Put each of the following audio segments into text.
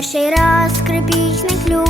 перший раз скрипічний ключ.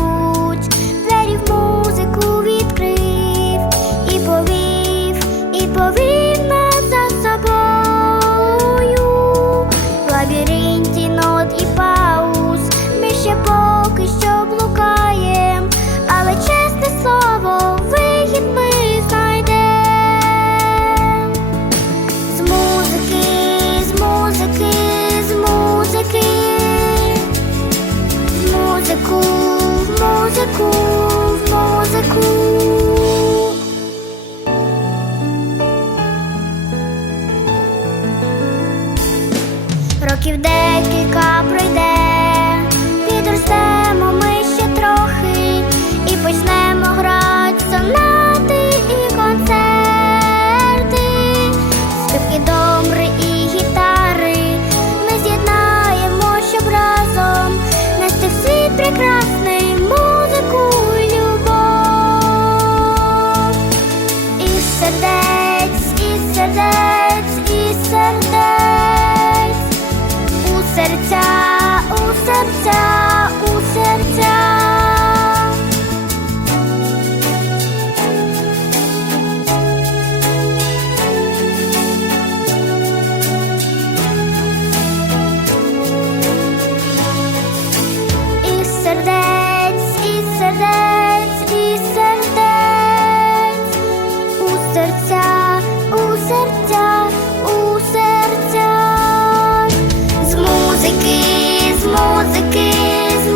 Років декілька пройде. серця, у серця, у серця, з музики, з музики. з